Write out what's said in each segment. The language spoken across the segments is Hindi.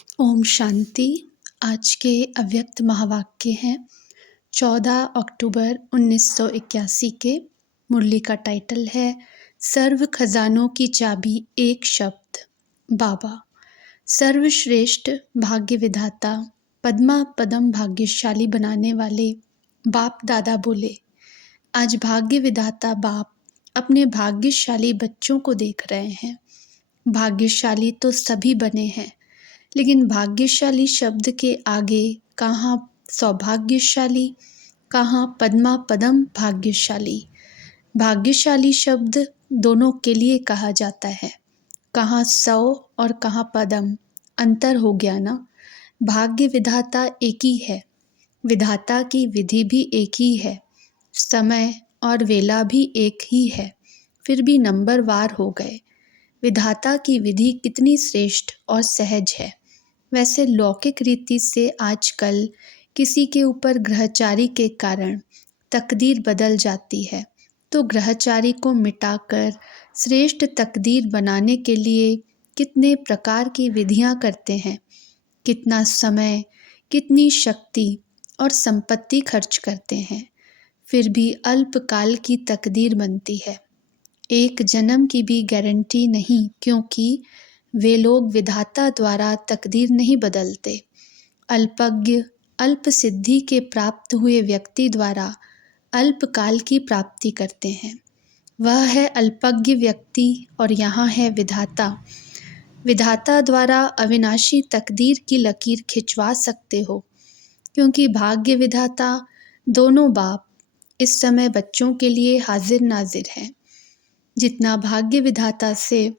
ओम शांति। आज के अव्यक्त महावाक्य हैं 14 अक्टूबर 1981 के। मुरली का टाइटल है सर्व खजानों की चाबी एक शब्द। बाबा सर्वश्रेष्ठ भाग्य विधाता पद्मा पदम भाग्यशाली बनाने वाले बाप दादा बोले, आज भाग्य विधाता बाप अपने भाग्यशाली बच्चों को देख रहे हैं। भाग्यशाली तो सभी बने हैं, लेकिन भाग्यशाली शब्द के आगे कहाँ सौभाग्यशाली, कहाँ पद्मा पदम भाग्यशाली। भाग्यशाली शब्द दोनों के लिए कहा जाता है, कहाँ सौ और कहाँ पदम, अंतर हो गया ना। भाग्य विधाता एक ही है, विधाता की विधि भी एक ही है, समय और वेला भी एक ही है, फिर भी नंबर वार हो गए। विधाता की विधि कितनी श्रेष्ठ और सहज है। वैसे लौकिक रीति से आजकल किसी के ऊपर ग्रहचारी के कारण तकदीर बदल जाती है, तो ग्रहचारी को मिटाकर श्रेष्ठ तकदीर बनाने के लिए कितने प्रकार की विधियां करते हैं, कितना समय, कितनी शक्ति और संपत्ति खर्च करते हैं, फिर भी अल्पकाल की तकदीर बनती है। एक जन्म की भी गारंटी नहीं, क्योंकि वे लोग विधाता द्वारा तकदीर नहीं बदलते। अल्पज्ञ अल्प सिद्धि के प्राप्त हुए व्यक्ति द्वारा अल्पकाल की प्राप्ति करते हैं। वह है अल्पज्ञ व्यक्ति और यहाँ है विधाता। विधाता द्वारा अविनाशी तकदीर की लकीर खिंचवा सकते हो, क्योंकि भाग्य विधाता दोनों बाप इस समय बच्चों के लिए हाजिर नाजिर हैं। जितना भाग्य विधाता से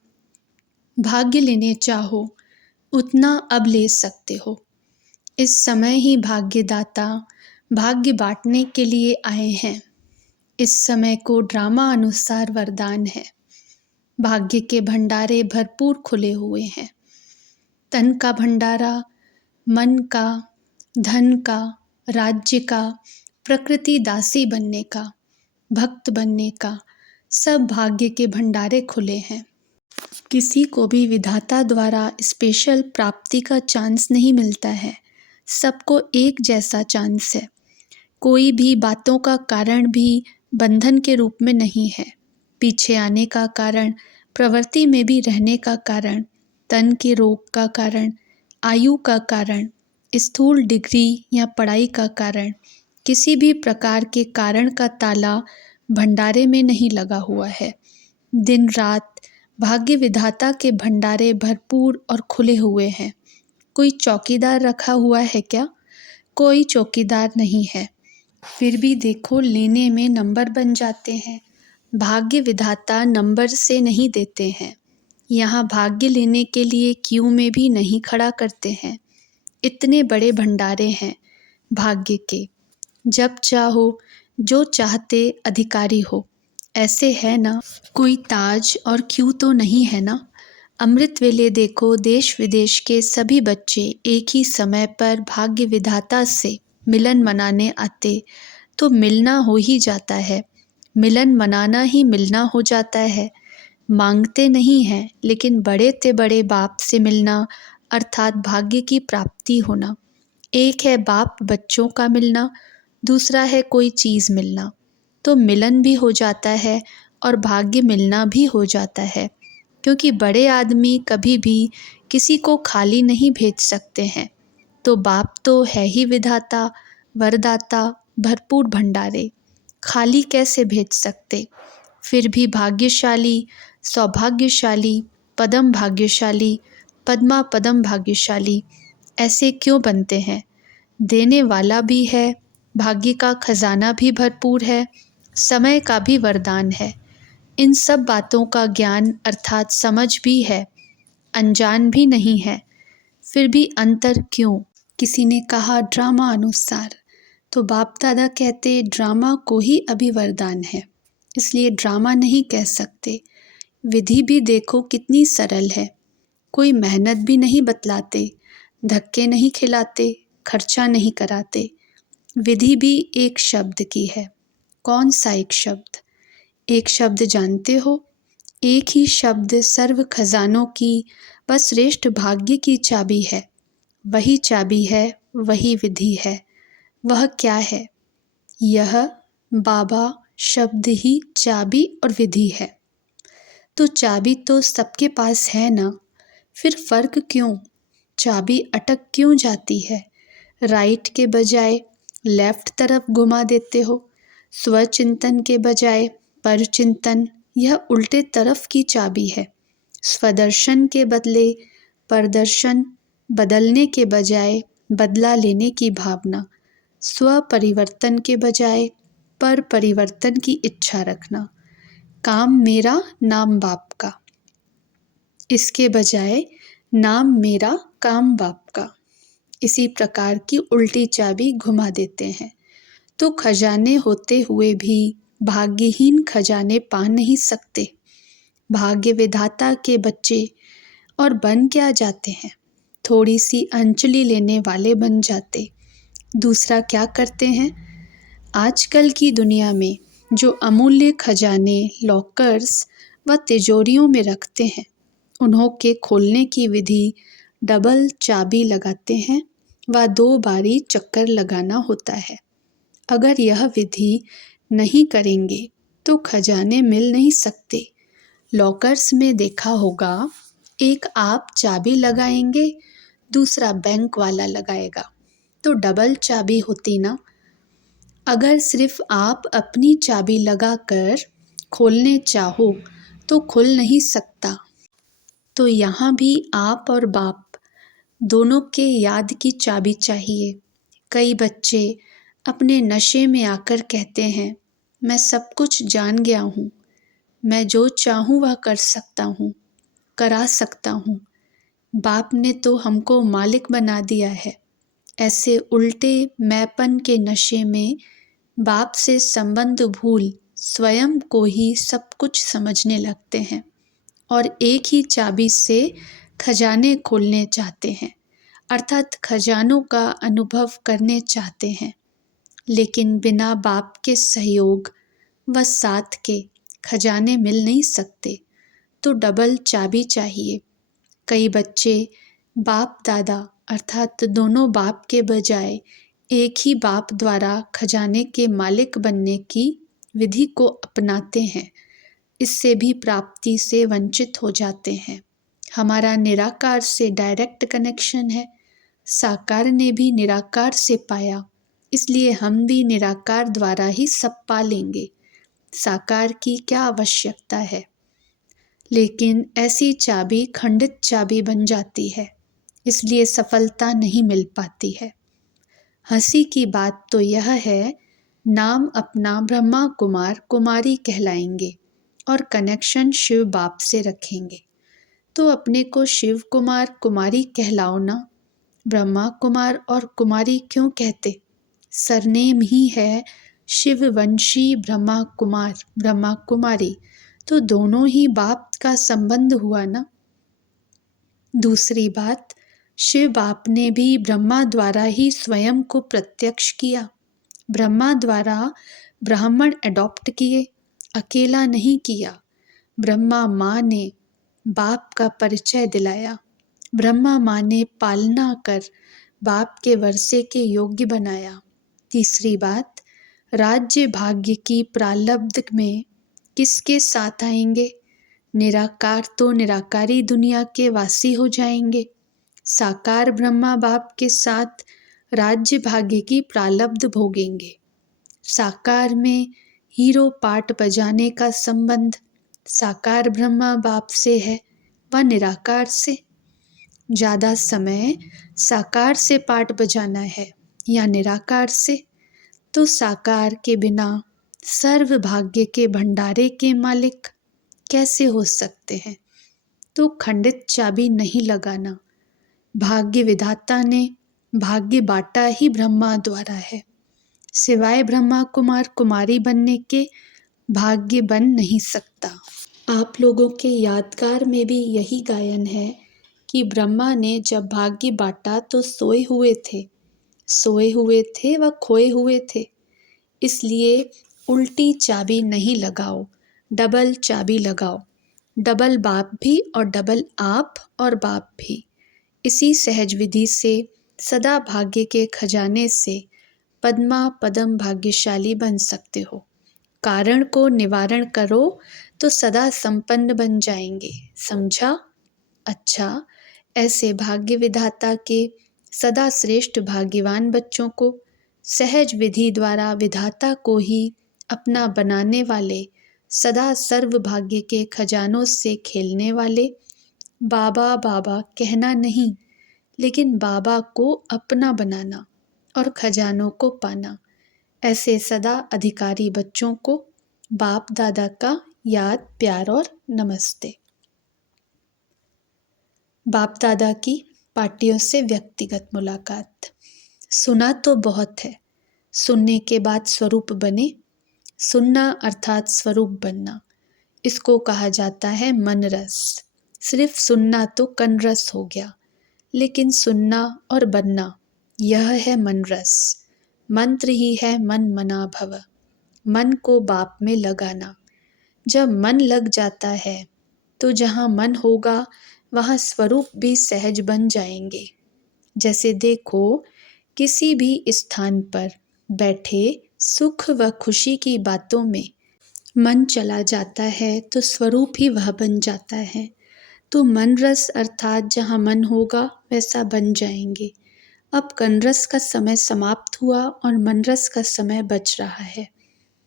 भाग्य लेने चाहो उतना अब ले सकते हो। इस समय ही भाग्यदाता भाग्य बांटने के लिए आए हैं। इस समय को ड्रामा अनुसार वरदान है। भाग्य के भंडारे भरपूर खुले हुए हैं। तन का भंडारा, मन का, धन का, राज्य का, प्रकृति दासी बनने का, भक्त बनने का, सब भाग्य के भंडारे खुले हैं। किसी को भी विधाता द्वारा स्पेशल प्राप्ति का चांस नहीं मिलता है, सबको एक जैसा चांस है। कोई भी बातों का कारण भी बंधन के रूप में नहीं है। पीछे आने का कारण, प्रवृत्ति में भी रहने का कारण, तन के रोग का कारण, आयु का कारण, स्थूल डिग्री या पढ़ाई का कारण, किसी भी प्रकार के कारण का ताला भंडारे में नहीं लगा हुआ है। दिन रात भाग्य विधाता के भंडारे भरपूर और खुले हुए हैं। कोई चौकीदार रखा हुआ है क्या? कोई चौकीदार नहीं है। फिर भी देखो, लेने में नंबर बन जाते हैं। भाग्य विधाता नंबर से नहीं देते हैं। यहाँ भाग्य लेने के लिए क्यू में भी नहीं खड़ा करते हैं। इतने बड़े भंडारे हैं भाग्य के, जब चाहो जो चाहते अधिकारी हो। ऐसे है ना, कोई ताज और क्यू तो नहीं है ना। अमृत वेले देखो, देश विदेश के सभी बच्चे एक ही समय पर भाग्य विधाता से मिलन मनाने आते, तो मिलना हो ही जाता है। मिलन मनाना ही मिलना हो जाता है। मांगते नहीं हैं, लेकिन बड़े ते बड़े बाप से मिलना अर्थात भाग्य की प्राप्ति होना। एक है बाप बच्चों का मिलना, दूसरा है कोई चीज़ मिलना। तो मिलन भी हो जाता है और भाग्य मिलना भी हो जाता है, क्योंकि बड़े आदमी कभी भी किसी को खाली नहीं भेज सकते हैं। तो बाप तो है ही विधाता, वरदाता, भरपूर भंडारे, खाली कैसे भेज सकते। फिर भी भाग्यशाली, सौभाग्यशाली, पदम भाग्यशाली, पद्मा पदम भाग्यशाली ऐसे क्यों बनते हैं? देने वाला भी है, भाग्य का खजाना भी भरपूर है, समय का भी वरदान है। इन सब बातों का ज्ञान अर्थात समझ भी है, अनजान भी नहीं है। फिर भी अंतर क्यों? किसी ने कहा ड्रामा अनुसार, तो बाप दादा कहते ड्रामा को ही अभी वरदान है, इसलिए ड्रामा नहीं कह सकते। विधि भी देखो कितनी सरल है। कोई मेहनत भी नहीं बतलाते, धक्के नहीं खिलाते, खर्चा नहीं कराते। विधि भी एक शब्द की है। कौन सा एक शब्द? एक शब्द जानते हो? एक ही शब्द सर्व खजानों की व श्रेष्ठ भाग्य की चाबी है। वही चाबी है, वही विधि है। वह क्या है? यह बाबा शब्द ही चाबी और विधि है। तो चाबी तो सबके पास है ना, फिर फ़र्क क्यों? चाबी अटक क्यों जाती है? राइट के बजाय लेफ्ट तरफ घुमा देते हो। स्वचिंतन के बजाय परचिंतन, यह उल्टे तरफ की चाबी है। स्वदर्शन के बदले परदर्शन, बदलने के बजाय बदला लेने की भावना, स्व परिवर्तन के बजाय पर परिवर्तन की इच्छा रखना। काम मेरा, नाम बाप का, इसके बजाय नाम मेरा, काम बाप का। इसी प्रकार की उल्टी चाबी घुमा देते हैं। तो खजाने होते हुए भी भाग्यहीन खजाने पा नहीं सकते। भाग्य विधाता के बच्चे और बन क्या जाते हैं? थोड़ी सी अंजलि लेने वाले बन जाते। दूसरा क्या करते हैं? आजकल की दुनिया में जो अमूल्य खजाने लॉकर्स व तिजोरियों में रखते हैं, उन्हों के खोलने की विधि डबल चाबी लगाते हैं व 2 बारी चक्कर लगाना होता है। अगर यह विधि नहीं करेंगे तो खजाने मिल नहीं सकते। लॉकर्स में देखा होगा, एक आप चाबी लगाएंगे, दूसरा बैंक वाला लगाएगा, तो डबल चाबी होती ना। अगर सिर्फ आप अपनी चाबी लगाकर खोलने चाहो तो खुल नहीं सकता। तो यहाँ भी आप और बाप दोनों के याद की चाबी चाहिए। कई बच्चे अपने नशे में आकर कहते हैं, मैं सब कुछ जान गया हूँ, मैं जो चाहूँ वह कर सकता हूँ, करा सकता हूँ, बाप ने तो हमको मालिक बना दिया है। ऐसे उल्टे मैंपन के नशे में बाप से संबंध भूल स्वयं को ही सब कुछ समझने लगते हैं और एक ही चाबी से खजाने खोलने चाहते हैं, अर्थात खजानों का अनुभव करने चाहते हैं। लेकिन बिना बाप के सहयोग व साथ के खजाने मिल नहीं सकते। तो डबल चाबी चाहिए। कई बच्चे बाप दादा अर्थात दोनों बाप के बजाय एक ही बाप द्वारा खजाने के मालिक बनने की विधि को अपनाते हैं। इससे भी प्राप्ति से वंचित हो जाते हैं। हमारा निराकार से डायरेक्ट कनेक्शन है। साकार ने भी निराकार से पाया, इसलिए हम भी निराकार द्वारा ही सब पा लेंगे। साकार की क्या आवश्यकता है? लेकिन ऐसी चाबी खंडित चाबी बन जाती है, इसलिए सफलता नहीं मिल पाती है। हंसी की बात तो यह है, नाम अपना ब्रह्मा कुमार कुमारी कहलाएंगे और कनेक्शन शिव बाप से रखेंगे। तो अपने को शिव कुमार कुमारी कहलाओ ना। ब्रह्मा कुमार और कुमारी क्यों कहते? सरनेम ही है शिववंशी ब्रह्मा कुमार ब्रह्मा कुमारी, तो दोनों ही बाप का संबंध हुआ ना। दूसरी बात, शिव बाप ने भी ब्रह्मा द्वारा ही स्वयं को प्रत्यक्ष किया। ब्रह्मा द्वारा ब्राह्मण अडॉप्ट किए, अकेला नहीं किया। ब्रह्मा माँ ने बाप का परिचय दिलाया। ब्रह्मा माँ ने पालना कर बाप के वर्षे के योग्य बनाया। तीसरी बात, राज्य भाग्य की प्रालब्ध में किसके साथ आएंगे? निराकार तो निराकारी दुनिया के वासी हो जाएंगे। साकार ब्रह्मा बाप के साथ राज्य भाग्य की प्रालब्ध भोगेंगे। साकार में हीरो पार्ट बजाने का संबंध साकार ब्रह्मा बाप से है व निराकार से। ज़्यादा समय साकार से पार्ट बजाना है या निराकार से? तो साकार के बिना सर्व भाग्य के भंडारे के मालिक कैसे हो सकते हैं? तो खंडित चाबी नहीं लगाना। भाग्य विधाता ने भाग्य बांटा ही ब्रह्मा द्वारा है। सिवाय ब्रह्मा कुमार कुमारी बनने के भाग्य बन नहीं सकता। आप लोगों के यादगार में भी यही गायन है कि ब्रह्मा ने जब भाग्य बांटा तो सोए हुए थे व खोए हुए थे। इसलिए उल्टी चाबी नहीं लगाओ, डबल चाबी लगाओ। डबल बाप भी और डबल आप और बाप भी। इसी सहज विधि से सदा भाग्य के खजाने से पद्मा पदम भाग्यशाली बन सकते हो। कारण को निवारण करो तो सदा संपन्न बन जाएंगे, समझा? अच्छा, ऐसे भाग्य विधाता के सदा श्रेष्ठ भाग्यवान बच्चों को सहज विधि द्वारा विधाता को ही अपना बनाने वाले, सदा सर्व भाग्य के खजानों से खेलने वाले, बाबा बाबा कहना नहीं, लेकिन बाबा को अपना बनाना और खजानों को पाना, ऐसे सदा अधिकारी बच्चों को बाप दादा का याद, प्यार और नमस्ते। बाप दादा की पार्टियों से व्यक्तिगत मुलाकात। सुना तो बहुत है, सुनने के बाद स्वरूप बने। सुनना अर्थात स्वरूप बनना, इसको कहा जाता है मन रस। सिर्फ सुनना तो कन रस हो गया, लेकिन सुनना और बनना यह है मन रस। मंत्र ही है मन मना भव, मन को बाप में लगाना। जब मन लग जाता है तो जहाँ मन होगा वहाँ स्वरूप भी सहज बन जाएंगे। जैसे देखो, किसी भी स्थान पर बैठे सुख व खुशी की बातों में मन चला जाता है तो स्वरूप ही वह बन जाता है। तो मन रस अर्थात जहाँ मन होगा वैसा बन जाएंगे। अब कनरस का समय समाप्त हुआ और मनरस का समय बच रहा है,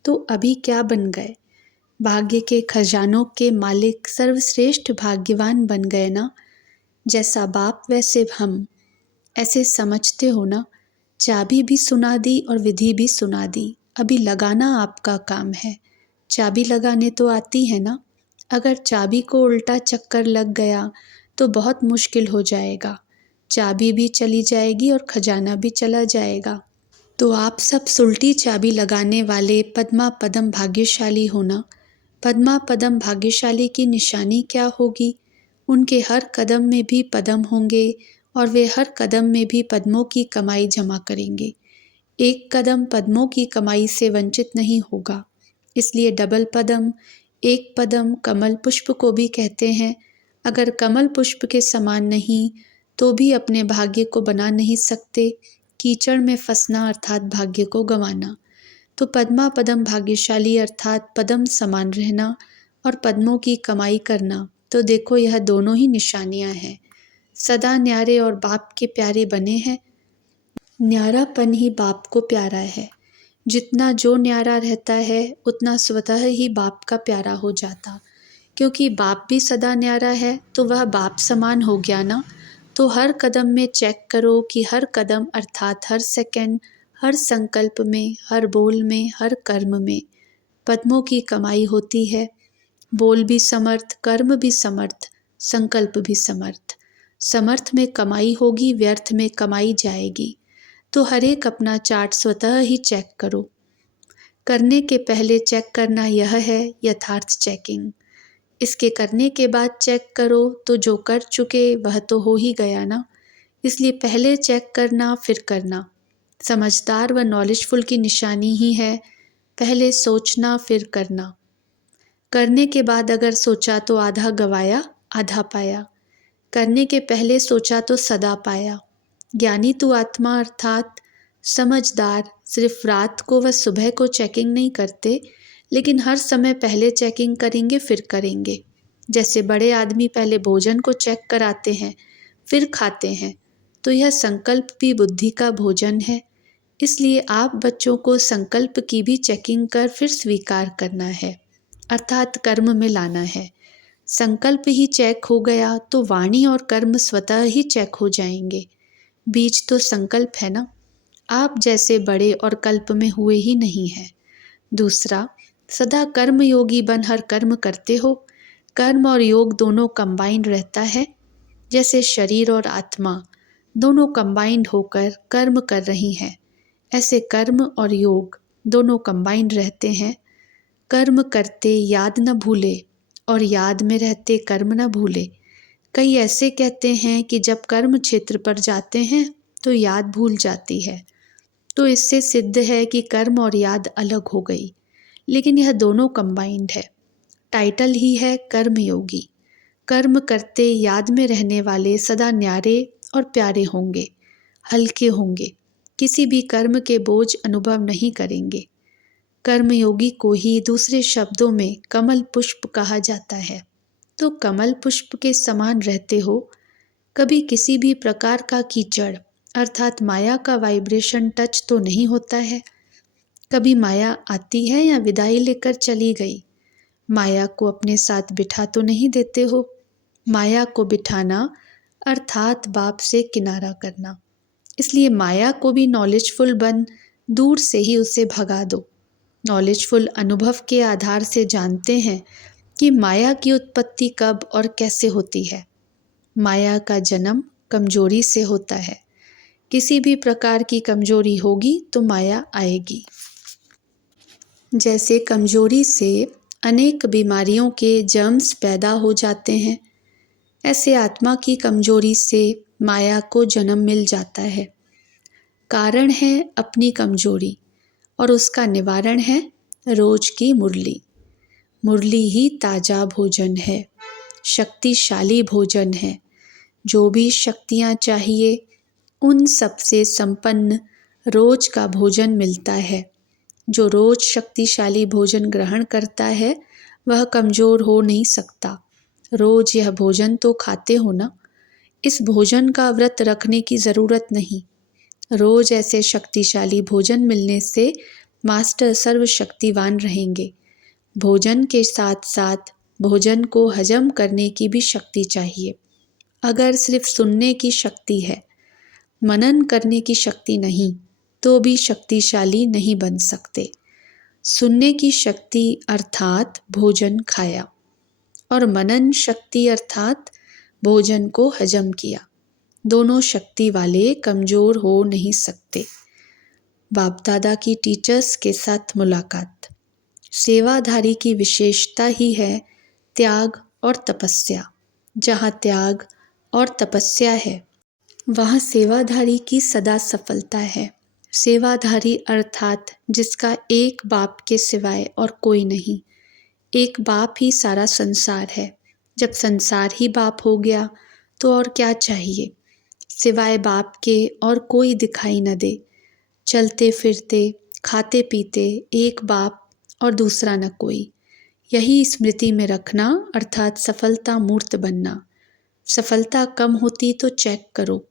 तो अभी क्या बन गए? भाग्य के खजानों के मालिक सर्वश्रेष्ठ भाग्यवान बन गए ना। जैसा बाप वैसे हम, ऐसे समझते हो ना। चाबी भी सुना दी और विधि भी सुना दी, अभी लगाना आपका काम है। चाबी लगाने तो आती है ना। अगर चाबी को उल्टा चक्कर लग गया तो बहुत मुश्किल हो जाएगा, चाबी भी चली जाएगी और खजाना भी चला जाएगा। तो आप सब सुलटी चाबी लगाने वाले पद्मा पदम भाग्यशाली होना। पद्मा पदम भाग्यशाली की निशानी क्या होगी? उनके हर कदम में भी पदम होंगे और वे हर कदम में भी पद्मों की कमाई जमा करेंगे। एक कदम पद्मों की कमाई से वंचित नहीं होगा, इसलिए डबल पदम, एक पदम कमल पुष्प को भी कहते हैं। अगर कमल पुष्प के समान नहीं तो भी अपने भाग्य को बना नहीं सकते। कीचड़ में फंसना अर्थात भाग्य को गंवाना। तो पद्मा पदम भाग्यशाली अर्थात पदम समान रहना और पद्मों की कमाई करना। तो देखो, यह दोनों ही निशानियां हैं। सदा न्यारे और बाप के प्यारे बने हैं। न्यारापन ही बाप को प्यारा है। जितना जो न्यारा रहता है उतना स्वतः ही बाप का प्यारा हो जाता, क्योंकि बाप भी सदा न्यारा है तो वह बाप समान हो गया ना। तो हर कदम में चेक करो कि हर कदम अर्थात हर सेकंड, हर संकल्प में, हर बोल में, हर कर्म में पद्मों की कमाई होती है। बोल भी समर्थ, कर्म भी समर्थ, संकल्प भी समर्थ। समर्थ में कमाई होगी, व्यर्थ में कमाई जाएगी। तो हर एक अपना चार्ट स्वतः ही चेक करो। करने के पहले चेक करना यह है यथार्थ चेकिंग। इसके करने के बाद चेक करो तो जो कर चुके वह तो हो ही गया ना। इसलिए पहले चेक करना फिर करना। समझदार व नॉलेजफुल की निशानी ही है पहले सोचना फिर करना। करने के बाद अगर सोचा तो आधा गवाया आधा पाया। करने के पहले सोचा तो सदा पाया। ज्ञानी तू आत्मा अर्थात समझदार सिर्फ रात को व सुबह को चेकिंग नहीं करते, लेकिन हर समय पहले चेकिंग करेंगे फिर करेंगे। जैसे बड़े आदमी पहले भोजन को चेक कराते हैं फिर खाते हैं, तो यह संकल्प भी बुद्धि का भोजन है। इसलिए आप बच्चों को संकल्प की भी चेकिंग कर फिर स्वीकार करना है, अर्थात कर्म में लाना है। संकल्प ही चेक हो गया तो वाणी और कर्म स्वतः ही चेक हो जाएंगे। बीज तो संकल्प है ना। आप जैसे बड़े और कल्प में हुए ही नहीं हैं। दूसरा, सदा कर्म योगी बन हर कर्म करते हो। कर्म और योग दोनों कंबाइंड रहता है। जैसे शरीर और आत्मा दोनों कंबाइंड होकर कर्म कर रही हैं, ऐसे कर्म और योग दोनों कंबाइंड रहते हैं। कर्म करते याद न भूले और याद में रहते कर्म न भूले। कई ऐसे कहते हैं कि जब कर्म क्षेत्र पर जाते हैं तो याद भूल जाती है। तो इससे सिद्ध है कि कर्म और याद अलग हो गई, लेकिन यह दोनों कंबाइंड है। टाइटल ही है कर्म योगी। कर्म करते याद में रहने वाले सदा न्यारे और प्यारे होंगे, हल्के होंगे, किसी भी कर्म के बोझ अनुभव नहीं करेंगे। कर्मयोगी को ही दूसरे शब्दों में कमल पुष्प कहा जाता है। तो कमल पुष्प के समान रहते हो, कभी किसी भी प्रकार का कीचड़ अर्थात माया का वाइब्रेशन टच तो नहीं होता है। कभी माया आती है या विदाई लेकर चली गई, माया को अपने साथ बिठा तो नहीं देते हो। माया को बिठाना अर्थात बाप से किनारा करना। इसलिए माया को भी नॉलेजफुल बन दूर से ही उसे भगा दो। नॉलेजफुल अनुभव के आधार से जानते हैं कि माया की उत्पत्ति कब और कैसे होती है। माया का जन्म कमजोरी से होता है। किसी भी प्रकार की कमजोरी होगी तो माया आएगी। जैसे कमजोरी से अनेक बीमारियों के जर्म्स पैदा हो जाते हैं, ऐसे आत्मा की कमजोरी से माया को जन्म मिल जाता है। कारण है अपनी कमजोरी और उसका निवारण है रोज की मुरली। मुरली ही ताजा भोजन है, शक्तिशाली भोजन है। जो भी शक्तियाँ चाहिए उन सब से संपन्न रोज का भोजन मिलता है। जो रोज शक्तिशाली भोजन ग्रहण करता है वह कमजोर हो नहीं सकता। रोज यह भोजन तो खाते हो ना। इस भोजन का व्रत रखने की ज़रूरत नहीं। रोज ऐसे शक्तिशाली भोजन मिलने से मास्टर सर्वशक्तिवान रहेंगे। भोजन के साथ साथ भोजन को हजम करने की भी शक्ति चाहिए। अगर सिर्फ सुनने की शक्ति है, मनन करने की शक्ति नहीं, तो भी शक्तिशाली नहीं बन सकते। सुनने की शक्ति अर्थात भोजन खाया और मनन शक्ति अर्थात भोजन को हजम किया। दोनों शक्ति वाले कमजोर हो नहीं सकते। बाप दादा की टीचर्स के साथ मुलाकात। सेवाधारी की विशेषता ही है त्याग और तपस्या। जहाँ त्याग और तपस्या है वहाँ सेवाधारी की सदा सफलता है। सेवाधारी अर्थात जिसका एक बाप के सिवाय और कोई नहीं। एक बाप ही सारा संसार है। जब संसार ही बाप हो गया तो और क्या चाहिए। सिवाय बाप के और कोई दिखाई न दे। चलते फिरते खाते पीते एक बाप और दूसरा न कोई। यही स्मृति में रखना अर्थात सफलता मूर्त बनना। सफलता कम होती तो चेक करो,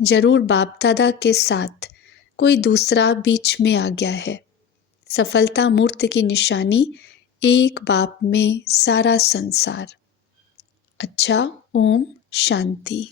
जरूर बाप दादा के साथ कोई दूसरा बीच में आ गया है। सफलता मूर्त की निशानी एक बाप में सारा संसार। अच्छा, ओम शांति।